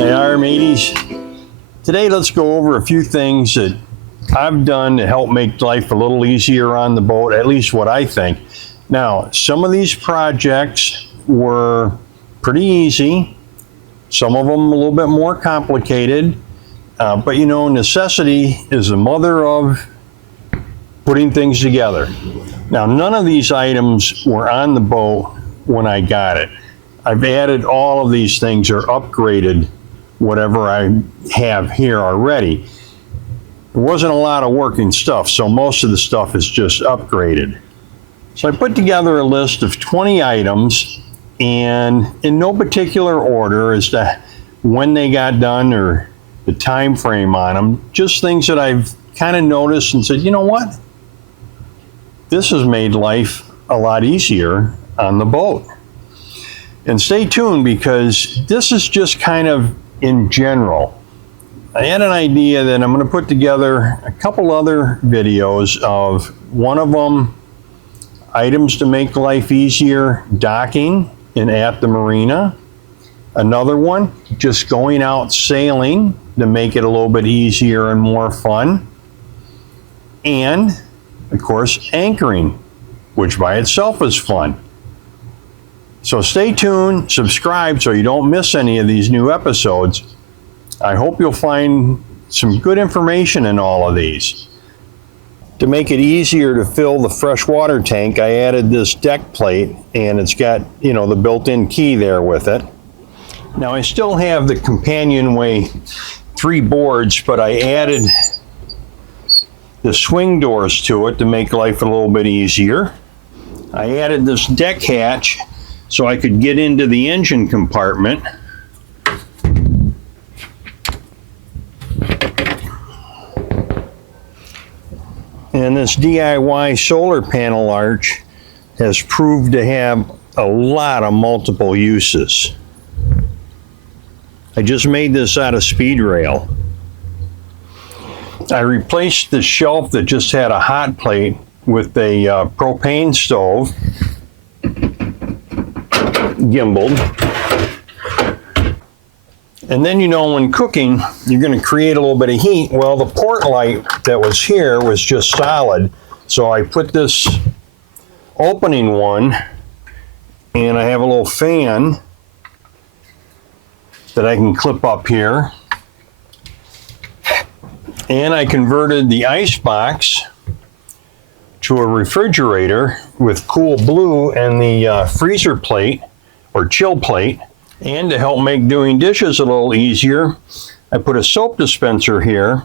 Hey, our mateys. Today, let's go over a few things that I've done to help make life a little easier on the boat, at least what I think. Now, some of these projects were pretty easy. Some of them a little bit more complicated. But you know, necessity is the mother of putting things together. Now, none of these items were on the boat when I got it. I've added all of these things or upgraded whatever I have here already. There wasn't a lot of working stuff, so most of the stuff is just upgraded. So I put together a list of 20 items, and in no particular order as to when they got done or the time frame on them, just things that I've kind of noticed and said, you know what? This has made life a lot easier on the boat. And stay tuned, because this is just kind of in general. I had an idea that I'm going to put together a couple other videos of, one of them, items to make life easier docking and at the marina. Another one, just going out sailing to make it a little bit easier and more fun. And, of course, anchoring, which by itself is fun. So stay tuned, subscribe so you don't miss any of these new episodes. I hope you'll find some good information in all of these. To make it easier to fill the freshwater tank, I added this deck plate, and it's got, you know, the built-in key there with it. Now, I still have the companionway 3 boards, but I added the swing doors to it to make life a little bit easier. I added this deck hatch so I could get into the engine compartment. And this DIY solar panel arch has proved to have a lot of multiple uses. I just made this out of speed rail. I replaced the shelf that just had a hot plate with a propane stove, gimbaled. And then, you know, when cooking, you're going to create a little bit of heat. Well, the port light that was here was just solid, so I put this opening one, and I have a little fan that I can clip up here. And I converted the ice box to a refrigerator with cool blue and the freezer plate or chill plate. And to help make doing dishes a little easier, I put a soap dispenser here,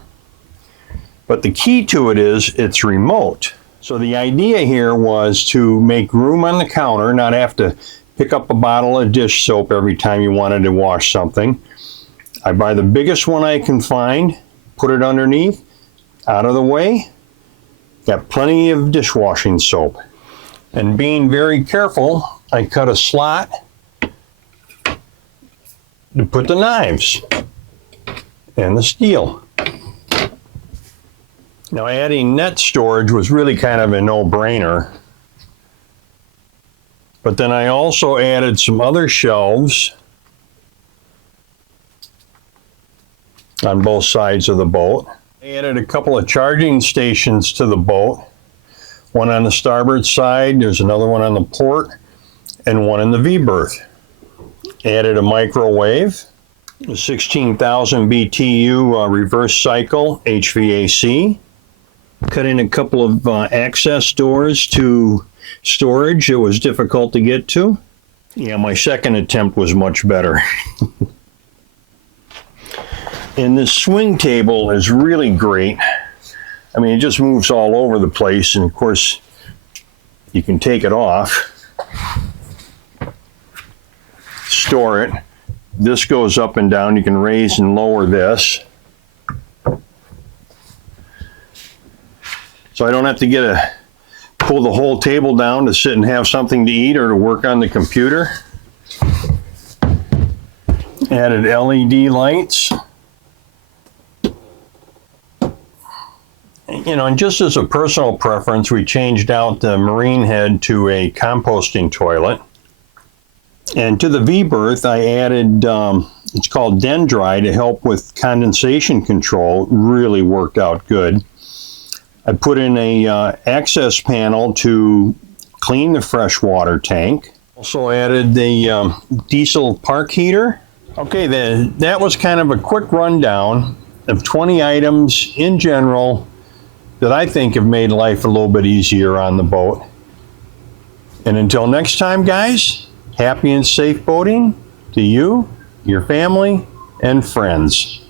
but the key to it is it's remote. So the idea here was to make room on the counter, not have to pick up a bottle of dish soap every time you wanted to wash something. I buy the biggest one I can find, put it underneath, out of the way, got plenty of dishwashing soap. And being very careful, I cut a slot to put the knives and the steel. Now, adding net storage was really kind of a no-brainer. But then I also added some other shelves on both sides of the boat. I added a couple of charging stations to the boat. One on the starboard side, there's another one on the port, and one in the V-berth. Added a microwave, a 16,000 BTU reverse cycle HVAC. Cut in a couple of access doors to storage. It was difficult to get to. Yeah, my second attempt was much better. And this swing table is really great. I mean, it just moves all over the place, and of course, you can take it off, store it. This goes up and down. You can raise and lower this. So I don't have to pull the whole table down to sit and have something to eat or to work on the computer. Added LED lights. You know, and just as a personal preference, we changed out the marine head to a composting toilet. And to the V-berth, I added, it's called Dendri to help with condensation control. Really worked out good. I put in a access panel to clean the freshwater tank. Also added the diesel park heater. Okay, that was kind of a quick rundown of 20 items in general that I think have made life a little bit easier on the boat. And until next time, guys, happy and safe boating to you, your family, and friends.